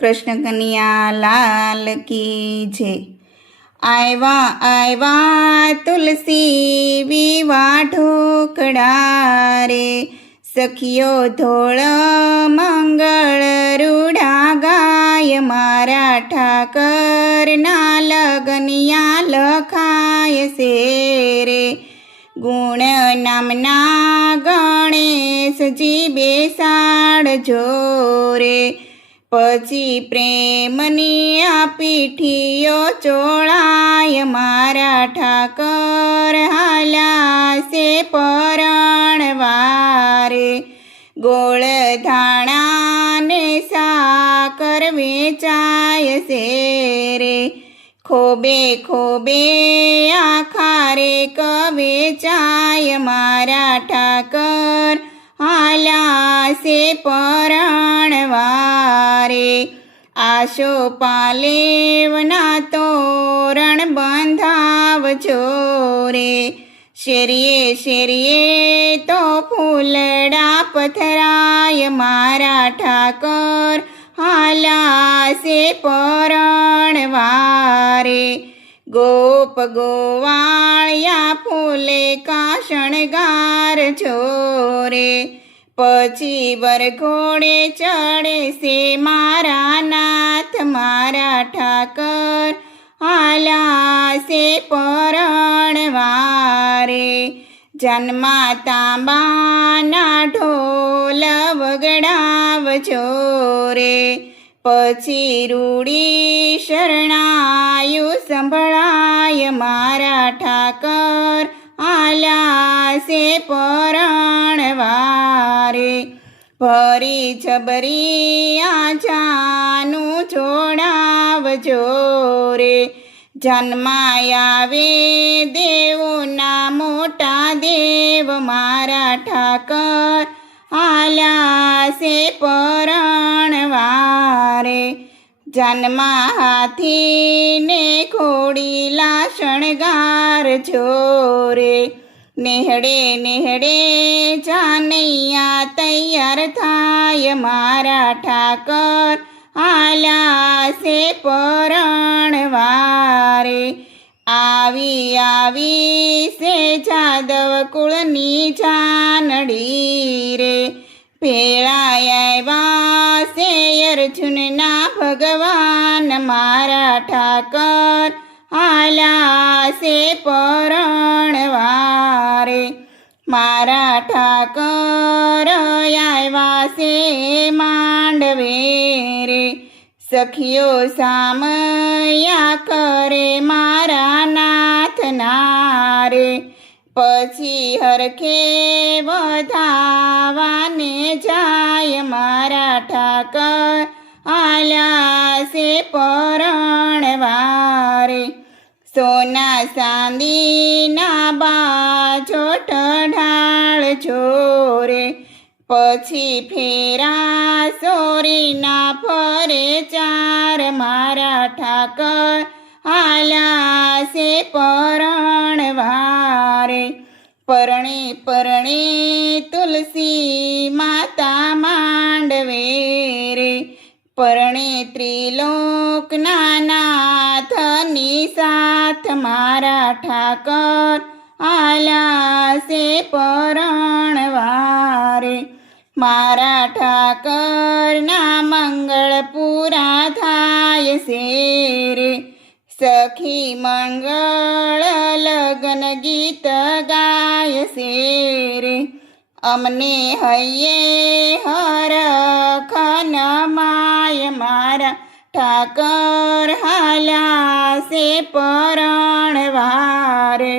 કૃષ્ણ કનૈયા લાલ કી જય। આવ્યા આવ્યા તુલસી વિવાહ ઢોકળા રે, સખીઓ ધોળ મંગળ રૂડા ગાય, મારા ઠાકરના લગનિયા લખાય છે રે। ગુણ નામના ગણેશજી બેસાડજો રે, પછી પ્રેમની આ પીઠીઓ ચોળાય, મારા ઠાકર હાલ્યા છે પરણવા રે। ગોળ ધાણા ને સાકર વેચાય છે રે, ખોબે ખોબે આખા રે વેચાય, મારા ઠાકર હાલ્યા છે પરણવા રે। આશો પાલેવના તોરણ બંધાવજો રે, શેરીએ શેરીએ તો ફૂલડા પથરાય, મારા ઠાકર હાલ્યા છે પરણવા રે। ગોપ ગોવાળિયા ફૂલે કા શણગારજો રે, પછી વરઘોડે ચડે છે મારા નાથ, મારા ઠાકર હાલ્યા છે પરણવા રે। જન્મા તાંબાના ઢોલ વગડાવજો રે, પછી રૂડી શરણાયુ સંભળાય, મારા ઠાકર હાલ્યા છે પરણવા રે। ભરી જબરી આજાનું જોડાવજો રે, જન્માયાવે દેવોના મોટા દેવ, મારા ઠાકર હાલ્યા છે પરણવા રે। જન્મા હાથીને ઘોડીલા શણગારજો રે, નેહડે નેહડે જાનૈયા તૈયાર થાય, મારા ઠાકર હાલ્યા છે પરણવા રે। આવી આવી છે જાદવ કુળની જાનડી રે, ભેળાય આવ્યા છે અર્જુનના ભગવાન, મારા ઠાકર હાલ્યા છે પરણવા રે। મારા ઠાકર આવ્યા છે માંડવે રે, સખીઓ સામયા કરે મારા નાથના રે, પછી હરખે વધાવાને જાય, મારા ઠાકર હાલ્યા છે પરણવા રે। સોના ચાંદીના બાજોટ ઢાળજો રે, પછી ફેરા સોરીના ફરે ચાર, મારા ઠાકર હાલ્યા છે પરણવા રે। પરણે પરણે તુલસી માતા માંડવે રે, પરણે ત્રિલોકના નાથની સાથ, મારા ઠાકર હાલ્યા છે પરણવા રે। મારા ઠાકરના મંગળ પૂરા થાય છે રે, સખી મંગળ લગન ગીત ગાય છે રે, અમને હૈયે હરખ નમાય, મારા ઠાકર હાલ્યા છે પરણવા રે।